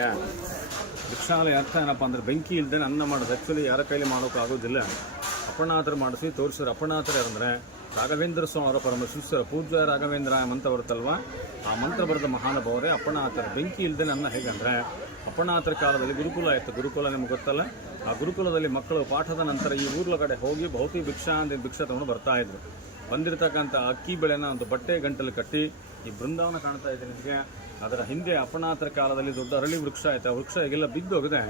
ಭಿಕ್ಷಾಲಯ. ಭಿಕ್ಷಾಲಯ ಅರ್ಥ ಏನಪ್ಪ ಅಂದರೆ ಬೆಂಕಿ ಇಲ್ಲದೆ ಅನ್ನ ಮಾಡೋದು. ಆ್ಯಕ್ಚುಲಿ ಯಾರ ಕೈಲಿ ಮಾಡೋಕ್ಕಾಗೋದಿಲ್ಲ. ಅಪ್ಪಣ್ಣಾತರ ಮಾಡಿಸಿ ತೋರಿಸಿದ್ರು. ಅಪ್ಪಣ್ಣಾತರ ಅಂದರೆ ರಾಘವೇಂದ್ರ ಸ್ವಾಮಿ ಅವರ ಪರಮ ಶಿಷ್ಯರ ಪೂಜ್ಯ ರಾಘವೇಂದ್ರ ಮಂತ್ರ ಬರುತ್ತಲ್ವ, ಆ ಮಂತ್ರ ಬರೆದ ಮಹಾನುಭಾವರೇ ಅಪ್ಪಣ್ಣಾತರ. ಬೆಂಕಿ ಇಲ್ಲದೆ ಅನ್ನ ಹೇಗಂದರೆ ಅಪ್ಪಣ್ಣಾತರ ಕಾಲದಲ್ಲಿ ಗುರುಕುಲ ಇತ್ತು. ಗುರುಕುಲ ನಿಮ್ಗೆ ಗೊತ್ತಲ್ಲ. ಆ ಗುರುಕುಲದಲ್ಲಿ ಮಕ್ಕಳು ಪಾಠದ ನಂತರ ಈ ಊರ್ಲ ಕಡೆ ಹೋಗಿ ಭೌತಿಕ ಭಿಕ್ಷಾ ಅಂತ ಭಿಕ್ಷಾ ತಗೊಂಡು ಬರ್ತಾಯಿದ್ರು. ಬಂದಿರತಕ್ಕಂಥ ಅಕ್ಕಿ ಬೆಳೆನ ಒಂದು ಬಟ್ಟೆ ಗಂಟಲು ಕಟ್ಟಿ ಈ ಬೃಂದಾವನ ಕಾಣ್ತಾ ಇದೆ ನಿಮಗೆ. ಅದರ ಹಿಂದೆ ಅಪ್ಪಣ್ಣಾತರ ಕಾಲದಲ್ಲಿ ದೊಡ್ಡ ಅರಳಿ ವೃಕ್ಷ ಆಯಿತು. ಆ ವೃಕ್ಷ ಈಗೆಲ್ಲ ಬಿದ್ದೋಗಿದೆ.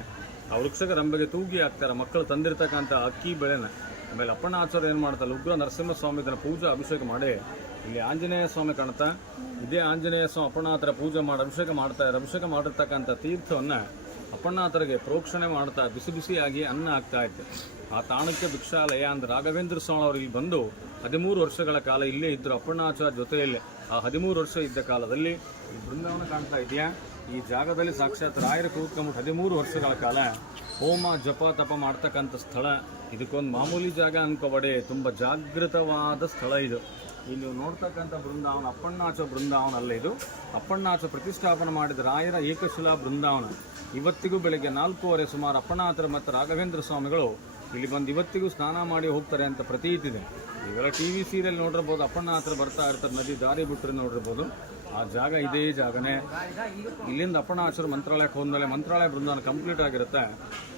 ಆ ವೃಕ್ಷಕ್ಕೆ ರಂಬೆಗೆ ತೂಗಿ ಹಾಕ್ತಾರೆ ಮಕ್ಕಳು ತಂದಿರತಕ್ಕಂಥ ಅಕ್ಕಿ ಬೆಳೆನ. ಆಮೇಲೆ ಅಪ್ಪಣ್ಣಾಚಾರ್ಯ ಏನು ಮಾಡ್ತಾರೆ, ಉಗ್ರ ನರಸಿಂಹಸ್ವಾಮಿ ಇದನ್ನು ಪೂಜೆ ಅಭಿಷೇಕ ಮಾಡಿ ಇಲ್ಲಿ ಆಂಜನೇಯ ಸ್ವಾಮಿ ಕಾಣ್ತಾ, ಇದೇ ಆಂಜನೇಯ ಸ್ವಾಮಿ ಅಪ್ಪಣ್ಣಾತರ ಪೂಜೆ ಮಾಡಿ ಅಭಿಷೇಕ ಮಾಡ್ತಾರೆ. ಅಭಿಷೇಕ ಮಾಡಿರ್ತಕ್ಕಂಥ ತೀರ್ಥವನ್ನು ಅಪ್ಪಣ್ಣಾತರಿಗೆ ಪ್ರೋಕ್ಷಣೆ ಮಾಡ್ತಾ ಬಿಸಿ ಬಿಸಿಯಾಗಿ ಅನ್ನ ಆಗ್ತಾ ಇತ್ತು. ಆ ತಾಣಕ್ಕೆ ಭಿಕ್ಷಾಲಯ ಅಂದರೆ ರಾಘವೇಂದ್ರ ಸ್ವಾಮಿ ಅವರು ಇಲ್ಲಿ ಬಂದು 13 ವರ್ಷಗಳ ಕಾಲ ಇಲ್ಲೇ ಇದ್ದರು ಅಪ್ಪಣ್ಣಾಚಾರ್ಯ ಜೊತೆಯಲ್ಲೇ. ಆ 13 ವರ್ಷ ಇದ್ದ ಕಾಲದಲ್ಲಿ ಈ ಬೃಂದಾವನ ಕಾಣ್ತಾ ಇದೆಯಾ, ಈ ಜಾಗದಲ್ಲಿ ಸಾಕ್ಷಾತ್ ರಾಯರ ಕೂತ್ಕೊಂಡ್ಬಿಟ್ಟು 13 ವರ್ಷಗಳ ಕಾಲ ಹೋಮ ಜಪ ತಪ ಮಾಡ್ತಕ್ಕಂಥ ಸ್ಥಳ. ಇದಕ್ಕೊಂದು ಮಾಮೂಲಿ ಜಾಗ ಅನ್ಕೋಬೇಡಿ, ತುಂಬ ಜಾಗೃತವಾದ ಸ್ಥಳ ಇದು. ಇಲ್ಲಿ ನೀವು ನೋಡ್ತಕ್ಕಂಥ ಬೃಂದಾವನ ಅಪ್ಪಣ್ಣಾಚ ಬೃಂದಾವನ ಅಲ್ಲ, ಇದು ಅಪ್ಪಣ್ಣಾಚ ಪ್ರತಿಷ್ಠಾಪನೆ ಮಾಡಿದ ರಾಯರ ಏಕಶಿಲಾ ಬೃಂದಾವನ. ಇವತ್ತಿಗೂ ಬೆಳಗ್ಗೆ 4:15 ಸುಮಾರು ಅಪ್ಪಣ್ಣಾಚರ ಮತ್ತು ರಾಘವೇಂದ್ರ ಸ್ವಾಮಿಗಳು ಇಲ್ಲಿ ಬಂದು ಇವತ್ತಿಗೂ ಸ್ನಾನ ಮಾಡಿ ಹೋಗ್ತಾರೆ ಅಂತ ಪ್ರತೀತಿದೆ. ಇವೆಲ್ಲ TV ಸೀರಿಯಲ್ ನೋಡಿರ್ಬೋದು. ಅಪ್ಪಣ್ಣಾಚರ ಬರ್ತಾ ಇರ್ತಾರೆ, ನದಿ ದಾರಿ ಬಿಟ್ಟರೆ ನೋಡಿರ್ಬೋದು. ಆ ಜಾಗ ಇದೇ ಜಾಗನೇ. ಇಲ್ಲಿಂದ ಅಪ್ಪಣ್ಣಾಚರ ಮಂತ್ರಾಲಯಕ್ಕೆ ಹೋದ್ಮೇಲೆ ಮಂತ್ರಾಲಯ ಬೃಂದಾವನ ಕಂಪ್ಲೀಟ್ ಆಗಿರುತ್ತೆ.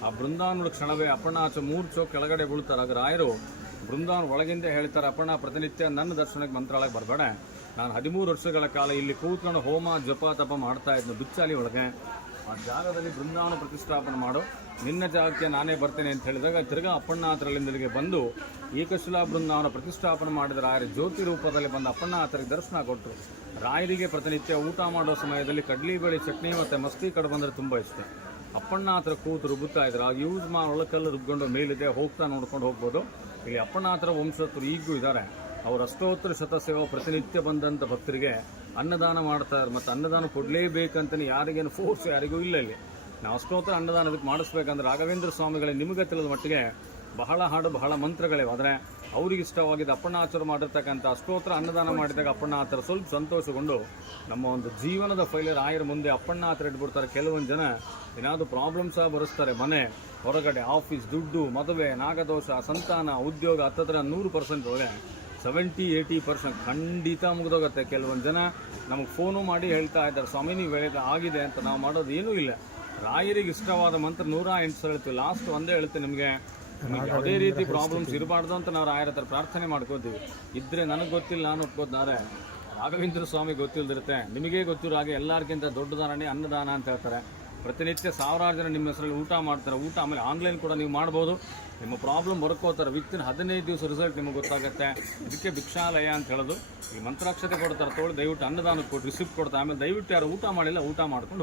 ಆ ಬೃಂದಾವನದ ಕ್ಷಣವೇ ಅಪ್ಪಣ್ಣಾಚರ 3 ಚೌಕ್ ಕೆಳಗಡೆ ಬೀಳ್ತಾರೆ. ಆಗ ರಾಯರು ಬೃಂದಾವನ ಒಳಗಿಂದ ಹೇಳ್ತಾರೆ, ಅಪ್ಪಣ್ಣ ಪ್ರತಿನಿತ್ಯ ನನ್ನ ದರ್ಶನಕ್ಕೆ ಮಂತ್ರಾಲಯಕ್ಕೆ ಬರಬೇಡ. ನಾನು 13 ವರ್ಷಗಳ ಕಾಲ ಇಲ್ಲಿ ಕೂತ್ಕೊಂಡು ಹೋಮ ಜಪ ತಪ ಮಾಡ್ತಾ ಇದ್ನು ಬಿಚ್ಚಾಲಿ ಒಳಗೆ. ಆ ಜಾಗದಲ್ಲಿ ಬೃಂದಾವನ ಪ್ರತಿಷ್ಠಾಪನೆ ಮಾಡು, ನಿನ್ನ ಜಾಗಕ್ಕೆ ನಾನೇ ಬರ್ತೇನೆ ಅಂತ ಹೇಳಿದಾಗ ತಿರ್ಗಾ ಅಪ್ಪಣ್ಣಾತರಲ್ಲಿಂದಲಿಗೆ ಬಂದು ಏಕಶಿಲಾ ಬೃಂದಾವನ ಪ್ರತಿಷ್ಠಾಪನೆ ಮಾಡಿದ ರಾಯರ ಜ್ಯೋತಿ ರೂಪದಲ್ಲಿ ಬಂದು ಅಪ್ಪಣ್ಣಾತರಿಗೆ ದರ್ಶನ ಕೊಟ್ಟರು. ರಾಯರಿಗೆ ಪ್ರತಿನಿತ್ಯ ಊಟ ಮಾಡೋ ಸಮಯದಲ್ಲಿ ಕಡ್ಲಿ ಬೇಳೆ ಚಟ್ನಿ ಮತ್ತು ಮಸ್ತಿ ಕಡೆ ಬಂದರೆ ತುಂಬ ಇಷ್ಟ. ಅಪ್ಪಣ್ಣಾತರ ಕೂತು ರುಬ್ಬುತ್ತಾ ಇದ್ರು. ಆ ಯೂಸ್ ಮಾಡಿ ಒಳಕಲ್ಲು ರುಬ್ಕೊಂಡು ಮೇಲಿದೆ, ಹೋಗ್ತಾ ನೋಡ್ಕೊಂಡು ಹೋಗ್ಬೋದು. ಇಲ್ಲಿ ಅಪ್ಪಣ್ಣಾತರ ವಂಶಸ್ಥರು ಈಗೂ ಇದ್ದಾರೆ. ಅವರು ಅಷ್ಟೋತ್ತರ ಶತಸೇವಾ ಪ್ರತಿನಿತ್ಯ ಬಂದಂಥ ಭಕ್ತರಿಗೆ ಅನ್ನದಾನ ಮಾಡ್ತಾರೆ. ಮತ್ತು ಅನ್ನದಾನ ಕೊಡಲೇಬೇಕಂತಲೇ ಯಾರಿಗೇನು ಫೋರ್ಸ್ ಯಾರಿಗೂ ಇಲ್ಲ. ಇಲ್ಲಿ ನಾವು ಅಷ್ಟೋತ್ತರ ಅನ್ನದಾನ ಅದಕ್ಕೆ ಮಾಡಿಸ್ಬೇಕಂದ್ರೆ ರಾಘವೇಂದ್ರ ಸ್ವಾಮಿಗಳೇ ನಿಮಗೆ ತಿಳಿದ ಮಟ್ಟಿಗೆ ಬಹಳ ಹಾಡು ಬಹಳ ಮಂತ್ರಗಳಿವೆ. ಆದರೆ ಅವ್ರಿಗೆ ಇಷ್ಟವಾಗಿದ್ದ ಅಪ್ಪಣ್ಣಾಚಾರ ಮಾಡಿರ್ತಕ್ಕಂಥ ಅಷ್ಟೋತ್ತರ ಅನ್ನದಾನ ಮಾಡಿದಾಗ ಅಪ್ಪಣ್ಣಾಚಾರ ಸ್ವಲ್ಪ ಸಂತೋಷಗೊಂಡು ನಮ್ಮ ಒಂದು ಜೀವನದ ಫೈಲರ್ ರಾಯರ ಮುಂದೆ ಅಪ್ಪಣ್ಣಾಚಾರ ಇಟ್ಬಿಡ್ತಾರೆ. ಕೆಲವೊಂದು ಜನ ಏನಾದರೂ ಪ್ರಾಬ್ಲಮ್ಸ ಬರೆಸ್ತಾರೆ, ಮನೆ ಹೊರಗಡೆ ಆಫೀಸ್ ದುಡ್ಡು ಮದುವೆ ನಾಗದೋಷ ಸಂತಾನ ಉದ್ಯೋಗ 100% ಒಳ್ಳೆ 70-80% ಖಂಡಿತ ಮುಗಿದೋಗುತ್ತೆ. ಕೆಲವೊಂದು ಜನ ನಮಗೆ ಫೋನು ಮಾಡಿ ಹೇಳ್ತಾ ಇದ್ದಾರೆ, ಸ್ವಾಮಿ ನೀವು ಹೇಳಿದ ಆಗಿದೆ ಅಂತ. ನಾವು ಮಾಡೋದು ಏನೂ ಇಲ್ಲ. ರಾಯರಿಗೆ ಇಷ್ಟವಾದ ಮಂತ್ರ 108 ಸಲ ಹೇಳ್ತೀವಿ. ಲಾಸ್ಟ್ ಒಂದೇ ಹೇಳ್ತೀವಿ, ನಿಮಗೆ ಯಾವುದೇ ರೀತಿ ಪ್ರಾಬ್ಲಮ್ಸ್ ಇರಬಾರ್ದು ಅಂತ ನಾವು ರಾಯರ ಹತ್ರ ಪ್ರಾರ್ಥನೆ ಮಾಡ್ಕೋತೀವಿ. ಇದ್ದರೆ ನನಗೆ ಗೊತ್ತಿಲ್ಲ, ನಾನು ಒಪ್ಕೋತಾರೆ. ರಾಘವೇಂದ್ರ ಸ್ವಾಮಿ ಗೊತ್ತಿಲ್ಲದಿರುತ್ತೆ. ನಿಮಗೇ ಗೊತ್ತಿರೋ ಹಾಗೆ ಎಲ್ಲರಿಗಿಂತ ದೊಡ್ಡ ದಾನನೇ ಅನ್ನದಾನ ಅಂತ ಹೇಳ್ತಾರೆ. ಪ್ರತಿನಿತ್ಯ 1000 ಜನ ನಿಮ್ಮ ಹೆಸರಲ್ಲಿ ಊಟ ಮಾಡ್ತಾರೆ. ಊಟ ಆಮೇಲೆ ಆನ್ಲೈನ್ ಕೂಡ ನೀವು ಮಾಡ್ಬೋದು. ನಿಮ್ಮ ಪ್ರಾಬ್ಲಮ್ ಬರ್ಕೋತಾರೆ. ವಿತಿನ್ 15 ದಿವಸ ರಿಸಲ್ಟ್ ನಿಮಗೆ ಗೊತ್ತಾಗುತ್ತೆ. ಇದಕ್ಕೆ ಭಿಕ್ಷಾಲಯ ಅಂತ ಹೇಳೋದು. ಈ ಮಂತ್ರಾಕ್ಷತೆ ಕೊಡ್ತಾರೆ, ತೋಳಿ ದಯವಿಟ್ಟು ಅನ್ನದಾನಕ್ಕೆ ಕೊಟ್ಟು ರಿಸಿಪ್ಟ್ ಕೊಡ್ತಾರೆ. ಆಮೇಲೆ ದಯವಿಟ್ಟು ಯಾರು ಊಟ ಮಾಡಿಲ್ಲ ಊಟ ಮಾಡ್ಕೊಂಡು ಹೋಗಿ.